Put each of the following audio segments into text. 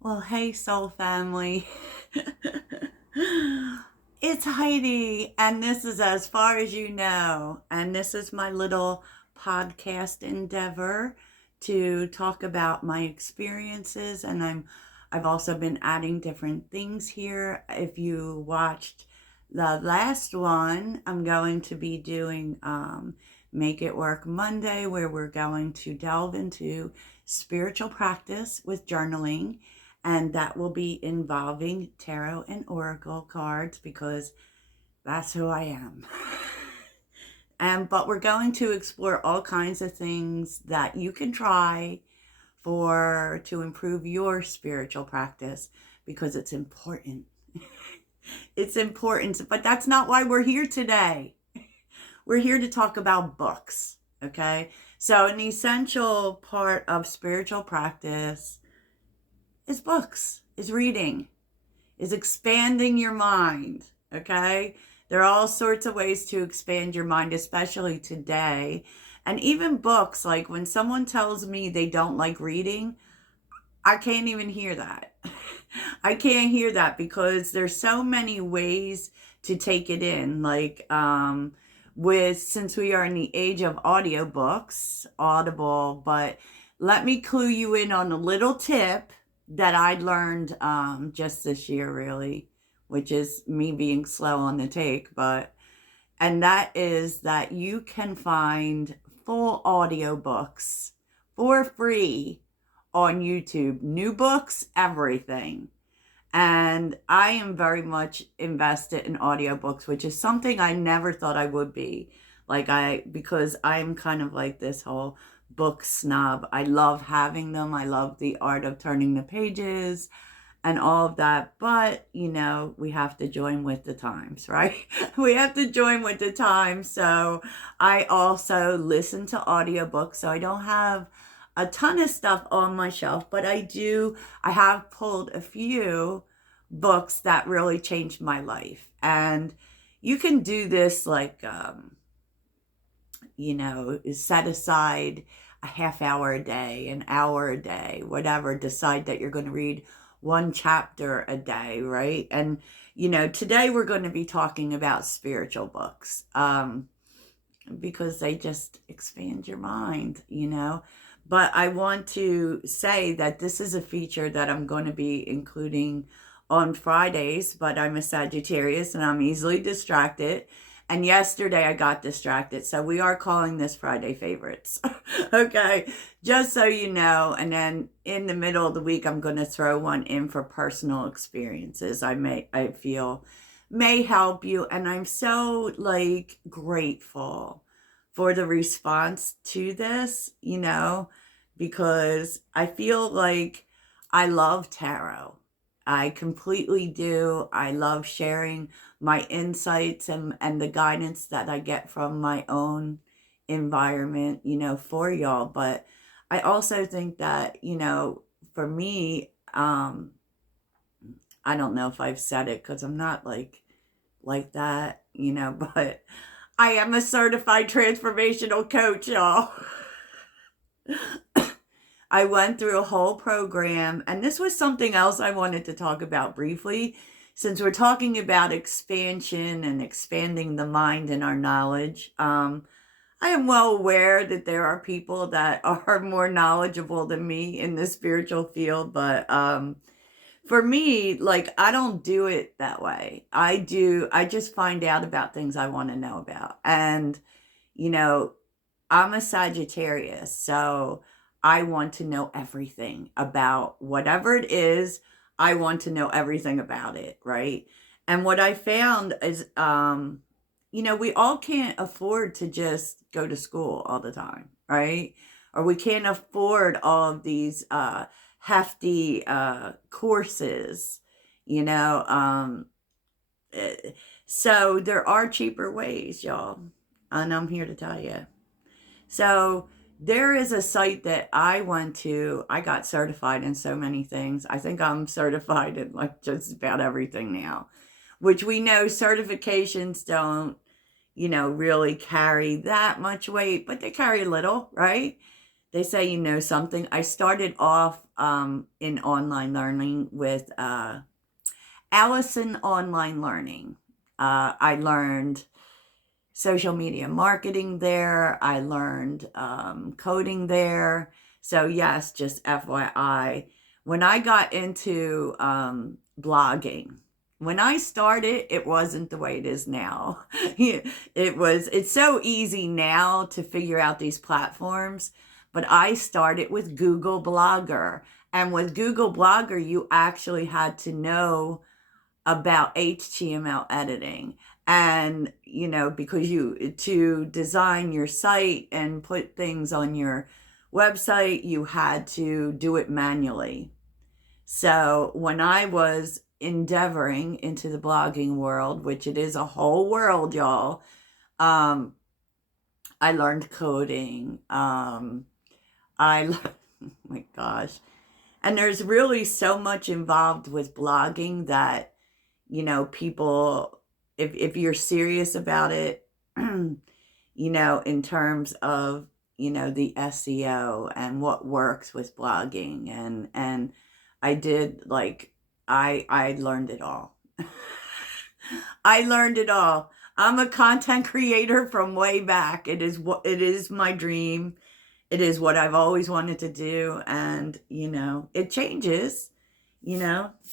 Well, hey, soul family. It's Heidi, and this is As Far as You Know. And this is my little podcast endeavor to talk about my experiences. And I've also been adding different things here. If you watched the last one, I'm going to be doing Make It Work Monday, where we're going to delve into spiritual practice with journaling, and that will be involving tarot and oracle cards because that's who I am. And but we're going to explore all kinds of things that you can try for to improve your spiritual practice because it's important. It's important, but that's not why we're here today. We're here to talk about books, okay? So an essential part of spiritual practice is books, is reading, is expanding your mind, okay? There are all sorts of ways to expand your mind, especially today. And even books, like when someone tells me they don't like reading, I can't even hear that. I can't hear that because there's so many ways to take it in. With since we are in the age of audiobooks, Audible, but let me clue you in on a little tip that I learned just this year, really, which is me being slow on the take, but and that is that you can find full audiobooks for free on YouTube. New books, everything. And I am very much invested in audiobooks, which is something I never thought I would be. Because I'm kind of like this whole book snob. I love having them. I love the art of turning the pages and all of that. But, we have to join with the times, right? We have to join with the times. So I also listen to audiobooks. So I don't have a ton of stuff on my shelf, but I have pulled a few books that really changed my life. And you can do this set aside a half hour a day, an hour a day, whatever. Decide that you're going to read one chapter a day, right? And, today we're going to be talking about spiritual books because they just expand your mind, But I want to say that this is a feature that I'm going to be including on Fridays, but I'm a Sagittarius and I'm easily distracted. And yesterday I got distracted. So we are calling this Friday favorites. Okay. Just so you know. And then in the middle of the week, I'm going to throw one in for personal experiences I feel may help you. And I'm so grateful for the response to this, because I feel like I love tarot. I completely do. I love sharing my insights and the guidance that I get from my own environment, for y'all. But I also think that, for me, I don't know if I've said it because I'm not like that, but I am a certified transformational coach, y'all. I went through a whole program, and this was something else I wanted to talk about briefly. Since we're talking about expansion and expanding the mind and our knowledge, I am well aware that there are people that are more knowledgeable than me in the spiritual field, but for me, I don't do it that way. I just find out about things I want to know about. And, you know, I'm a Sagittarius, so I want to know everything about whatever it is. I want to know everything about it, right? And what I found is, we all can't afford to just go to school all the time, right? Or we can't afford all of these hefty courses, you know. Eh, so there are cheaper ways, y'all, and I'm here to tell you. So there is a site that I went to. I got certified in so many things. I think I'm certified in just about everything now, which we know certifications don't, really carry that much weight, but they carry a little, right? they say you know something. I started off in online learning with Allison Online Learning. I learned social media marketing there. I learned coding there. So, yes, just FYI. When I got into blogging, when I started, it wasn't the way it is now. It's so easy now to figure out these platforms, but I started with Google Blogger. And with Google Blogger, you actually had to know about HTML editing. And, because to design your site and put things on your website, you had to do it manually. So when I was endeavoring into the blogging world, which it is a whole world, y'all, I learned coding. Oh my gosh. And there's really so much involved with blogging that, people, if you're serious about it, in terms of, the SEO and what works with blogging, and I did, like, I learned it all. I learned it all. I'm a content creator from way back. It is my dream. It is what I've always wanted to do, and it changes,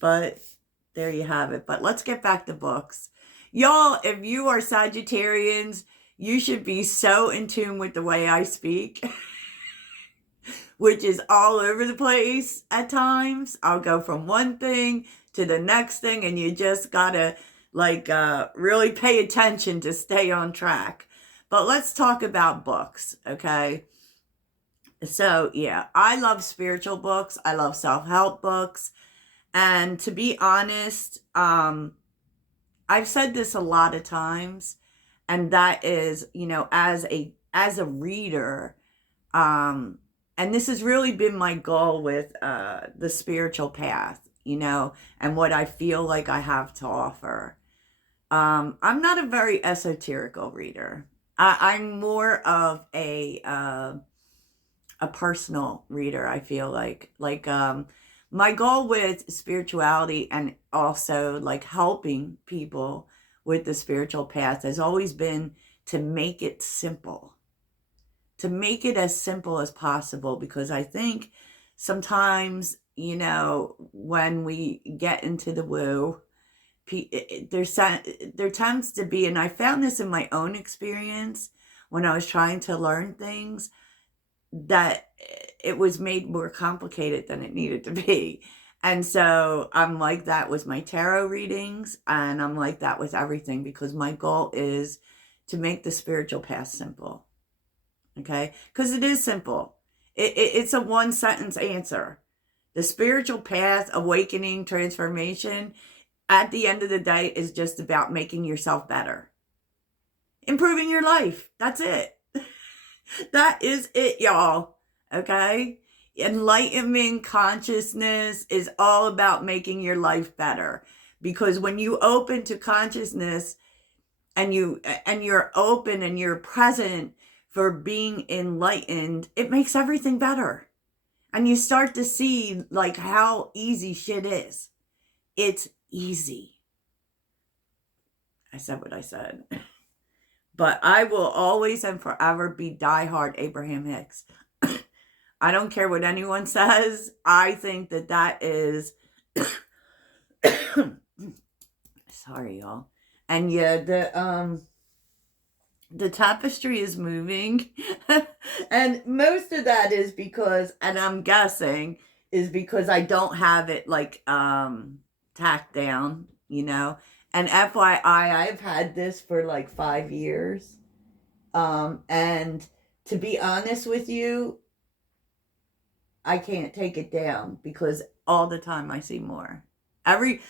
but there you have it. But let's get back to books. Y'all, if you are Sagittarians, you should be so in tune with the way I speak, which is all over the place at times. I'll go from one thing to the next thing, and you just gotta really pay attention to stay on track. But let's talk about books, okay? So, yeah, I love spiritual books. I love self-help books. And to be honest, I've said this a lot of times, and that is, as a reader, and this has really been my goal with the spiritual path, and what I feel like I have to offer. I'm not a very esoterical reader. I'm more of a personal reader. I feel like my goal with spirituality, and also like helping people with the spiritual path, has always been to make it simple, to make it as simple as possible, because I think sometimes, when we get into the woo, there tends to be, and I found this in my own experience when I was trying to learn things, that it was made more complicated than it needed to be. And so I'm like that with my tarot readings, and I'm like that with everything, because my goal is to make the spiritual path simple. Okay? Because it is simple. It's a one sentence answer. The spiritual path, awakening, transformation, at the end of the day, is just about making yourself better, improving your life. That's it. That is it, y'all. Okay? Enlightenment consciousness is all about making your life better. Because when you open to consciousness, and you're open and you're present for being enlightened, it makes everything better. And you start to see how easy shit is. It's easy. I said what I said. But I will always and forever be diehard Abraham Hicks. I don't care what anyone says. I think that is... Sorry, y'all. And yeah, the tapestry is moving. And most of that is because, and I'm guessing, is because I don't have it tacked down, And FYI, I've had this for 5 years. And to be honest with you, I can't take it down, because all the time I see more. Every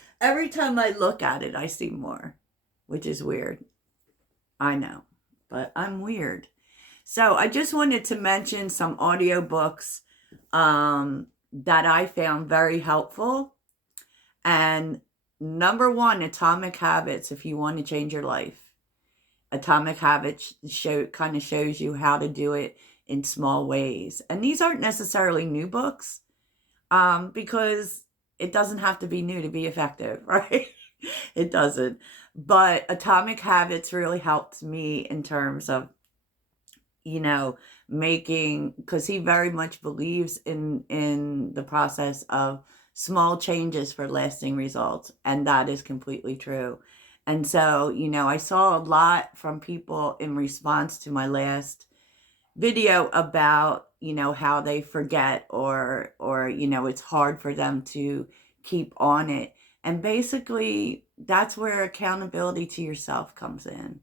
time I look at it, I see more, which is weird. I know, but I'm weird. So I just wanted to mention some audiobooks that I found very helpful. And number one, Atomic Habits, if you want to change your life. Atomic Habits kind of shows you how to do it in small ways. And these aren't necessarily new books, because it doesn't have to be new to be effective, right? It doesn't. But Atomic Habits really helped me in terms of, making, because he very much believes in the process of small changes for lasting results, and that is completely true. And so, I saw a lot from people in response to my last video about, how they forget, or it's hard for them to keep on it. And basically that's where accountability to yourself comes in.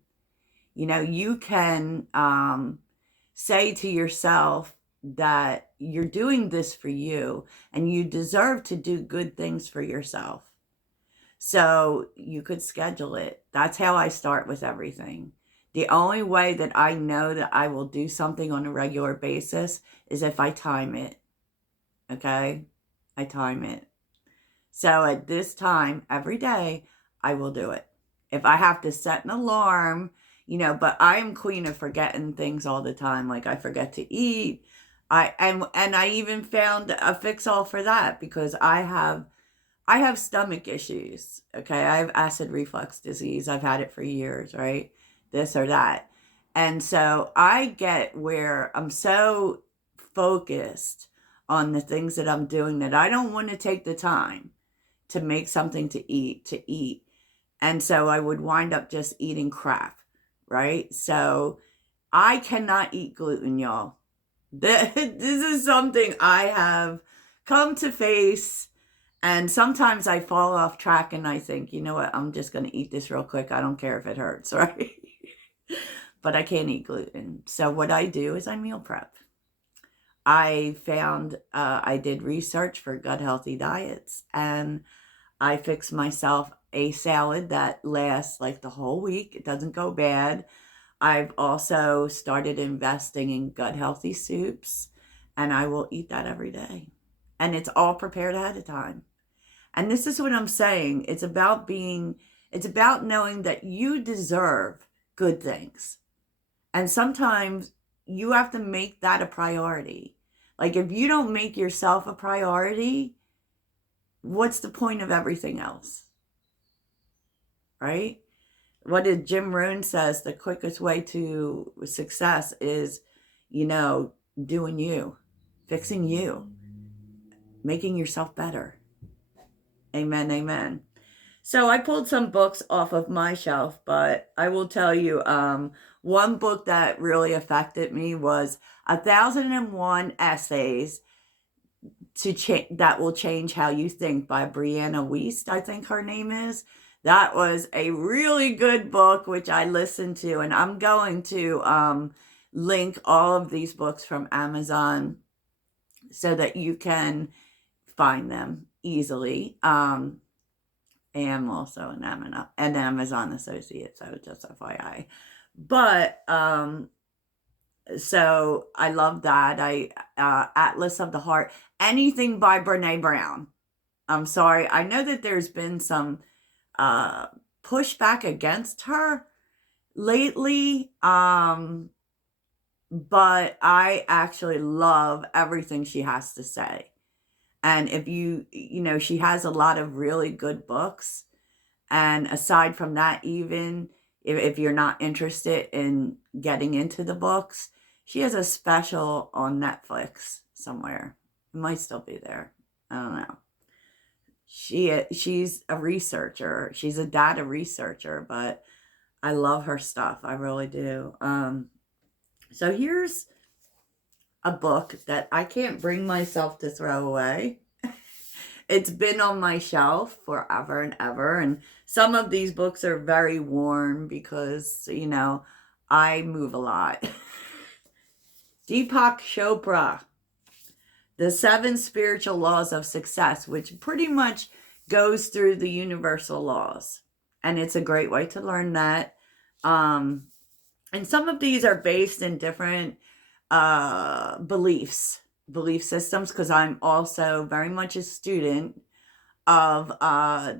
You can say to yourself that you're doing this for you and you deserve to do good things for yourself. So you could schedule it. That's how I start with everything. The only way that I know that I will do something on a regular basis is if I time it. Okay? I time it. So at this time every day, I will do it. If I have to set an alarm, but I am queen of forgetting things all the time. Like I forget to eat. And I even found a fix all for that, because I have stomach issues. Okay. I have acid reflux disease. I've had it for years, right? This or that. And so I get where I'm so focused on the things that I'm doing that I don't want to take the time to make something to eat. And so I would wind up just eating crap, right? So I cannot eat gluten, y'all. This is something I have come to face. And sometimes I fall off track and I think, you know what, I'm just going to eat this real quick. I don't care if it hurts, right? But I can't eat gluten. So what I do is I meal prep. I found, I did research for gut healthy diets, and I fix myself a salad that lasts like the whole week. It doesn't go bad. I've also started investing in gut healthy soups, and I will eat that every day. And it's all prepared ahead of time. And this is what I'm saying. It's about knowing that you deserve good things. And sometimes you have to make that a priority. Like if you don't make yourself a priority, what's the point of everything else? Right? What did Jim Rohn says, the quickest way to success is, doing you, fixing you, making yourself better. Amen, amen. So I pulled some books off of my shelf, but I will tell you, one book that really affected me was 1,001 Essays that will change how you think, by Brianna Wiest, I think her name is. That was a really good book, which I listened to, and I'm going to link all of these books from Amazon so that you can find them easily. I am also an Amazon associate, so just FYI. But so I love that. Atlas of the Heart, anything by Brene Brown. I'm sorry, I know that there's been some pushback against her lately, but I actually love everything she has to say. And if she has a lot of really good books. And aside from that, even if you're not interested in getting into the books, she has a special on Netflix somewhere. It might still be there. I don't know. She's a researcher. She's a data researcher, but I love her stuff. I really do. So here's a book that I can't bring myself to throw away. It's been on my shelf forever and ever. And some of these books are very worn because, I move a lot. Deepak Chopra, The 7 Spiritual Laws of Success, which pretty much goes through the universal laws. And it's a great way to learn that. And some of these are based in different belief systems, because I'm also very much a student of, I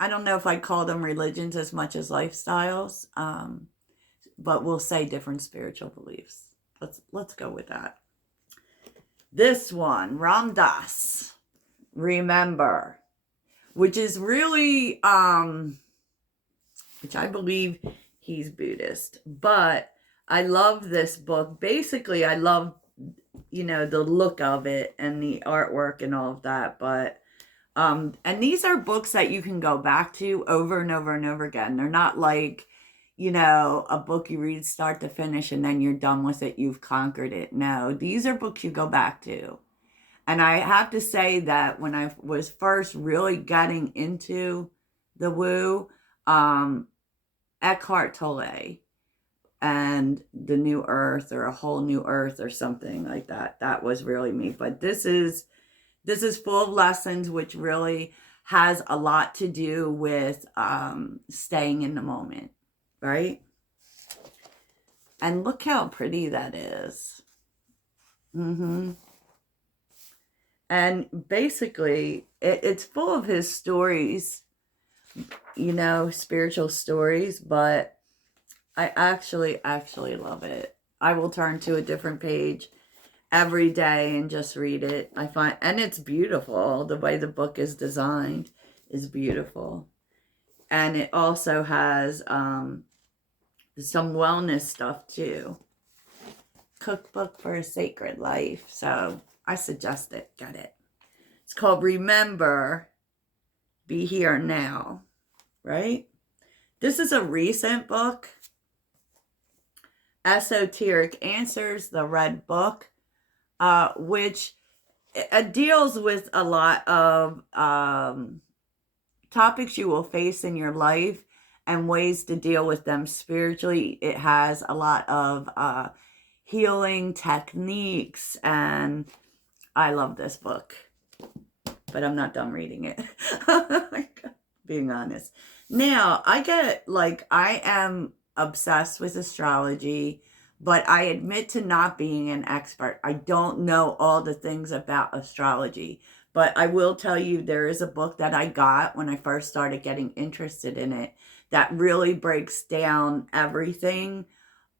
don't know if I'd call them religions as much as lifestyles, but we'll say different spiritual beliefs. Let's go with that. This one, Ram Dass, Remember, which is really, which I believe he's Buddhist, but I love this book. Basically, I love, the look of it and the artwork and all of that, but and these are books that you can go back to over and over and over again. They're not like, a book you read start to finish and then you're done with it, you've conquered it. No, these are books you go back to. And I have to say that when I was first really getting into the woo, Eckhart Tolle and The New Earth, or A Whole New Earth, or something like that, that was really me. But this is full of lessons, which really has a lot to do with staying in the moment, right? And look how pretty that is. And basically, it's full of his stories, spiritual stories, but I actually love it. I will turn to a different page every day and just read it. And it's beautiful. The way the book is designed is beautiful. And it also has some wellness stuff too. Cookbook for a Sacred Life. So I suggest it. Get it. It's called Remember, Be Here Now. Right? This is a recent book. Esoteric Answers, the red book, which deals with a lot of topics you will face in your life and ways to deal with them spiritually. It has a lot of healing techniques, and I love this book, but I'm not done reading it. Being honest. Now, I am obsessed with astrology, but I admit to not being an expert. I don't know all the things about astrology, but I will tell you there is a book that I got when I first started getting interested in it that really breaks down everything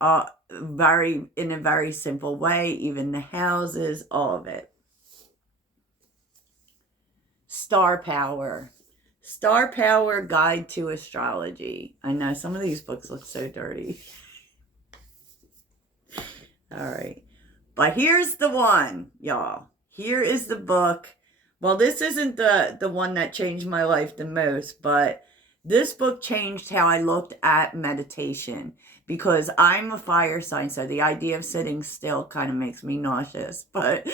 in a very simple way, even the houses, all of it. Star Power Guide to Astrology. I know some of these books look so dirty. All right. But here's the one, y'all. Here is the book. Well, this isn't the one that changed my life the most, but this book changed how I looked at meditation, because I'm a fire sign, so the idea of sitting still kind of makes me nauseous. But,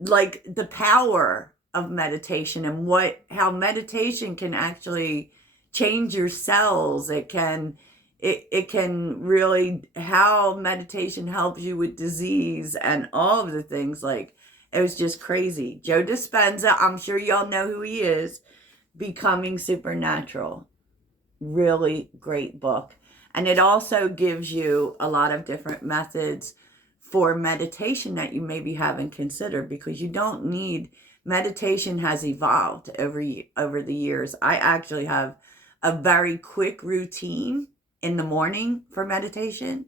like the power of meditation and how meditation can actually change your cells. It can really, how meditation helps you with disease and all of the things. Like, it was just crazy. Joe Dispenza, I'm sure y'all know who he is. Becoming Supernatural. Really great book. And it also gives you a lot of different methods for meditation that you maybe haven't considered, because you don't need, meditation has evolved over the years. I actually have a very quick routine in the morning for meditation.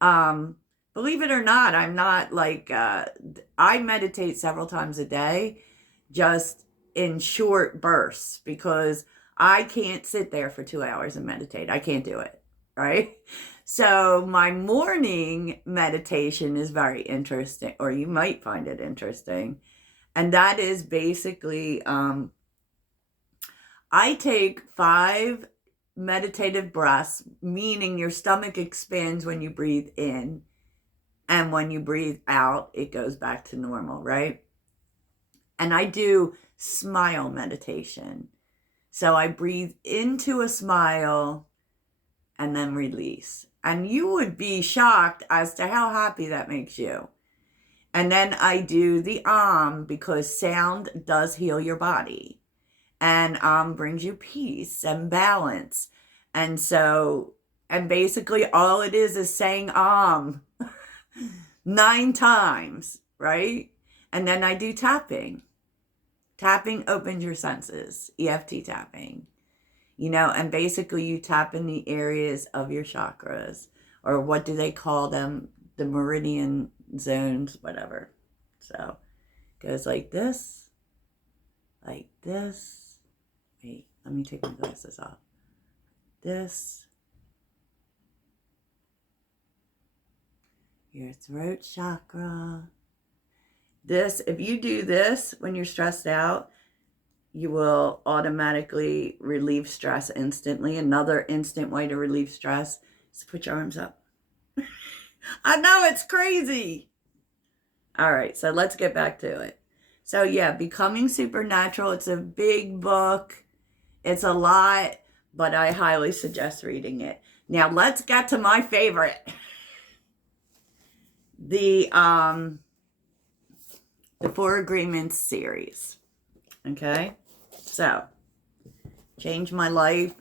Believe it or not, I'm not like, I meditate several times a day, just in short bursts, because I can't sit there for 2 hours and meditate. I can't do it, right? So my morning meditation is very interesting, or you might find it interesting. And that is basically, I take 5 meditative breaths, meaning your stomach expands when you breathe in, and when you breathe out, it goes back to normal, right? And I do smile meditation. So I breathe into a smile and then release. And you would be shocked as to how happy that makes you. And then I do the because sound does heal your body. And brings you peace and balance. And so, and basically all it is saying 9 times, right? And then I do tapping. Tapping opens your senses, EFT tapping, and basically you tap in the areas of your chakras, or what do they call them? The meridian zones, whatever. So it goes like this, like this. Wait, let me take my glasses off. This, your throat chakra. This, if you do this when you're stressed out, you will automatically relieve stress instantly. Another instant way to relieve stress is to put your arms up. I know, it's crazy. All right, so let's get back to it. So yeah, Becoming Supernatural, it's a big book. It's a lot, but I highly suggest reading it. Now let's get to my favorite. The Four Agreements series. Okay? So, changed my life.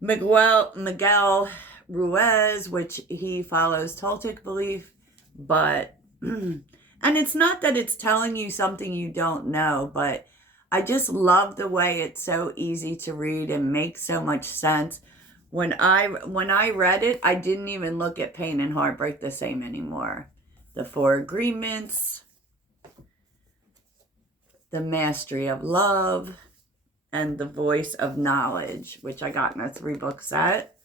Miguel Ruiz, which he follows Toltec belief, but and it's not that it's telling you something you don't know, but I just love the way it's so easy to read and makes so much sense. When I read it, I didn't even look at pain and heartbreak the same anymore. The Four Agreements, The Mastery of Love, and The Voice of Knowledge, which I got in a 3-book set.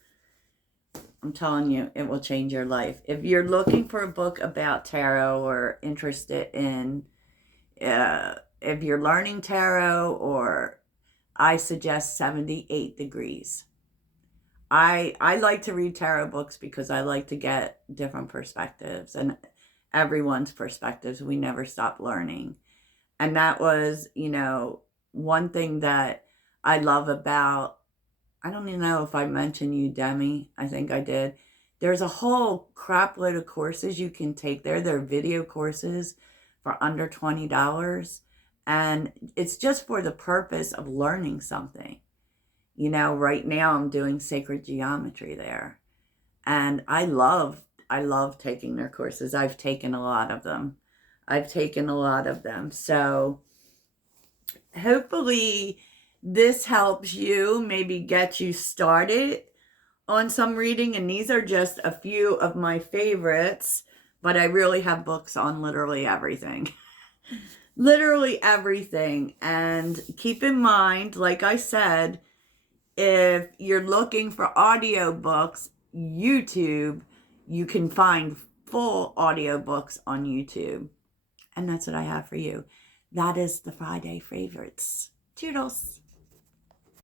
I'm telling you, it will change your life. If you're looking for a book about tarot or interested in, if you're learning tarot, or I suggest 78 Degrees. I like to read tarot books because I like to get different perspectives and everyone's perspectives. We never stop learning. And that was, one thing that I love about, I don't even know if I mentioned Udemy. I think I did. There's a whole crap load of courses you can take there. They're video courses for under $20. And it's just for the purpose of learning something. Right now I'm doing sacred geometry there. And I love taking their courses. I've taken a lot of them. So hopefully this helps you, maybe get you started on some reading. And these are just a few of my favorites, but I really have books on literally everything. Literally everything. And keep in mind, like I said, if you're looking for audiobooks, YouTube, you can find full audiobooks on YouTube. And that's what I have for you. That is the Friday favorites. Toodles.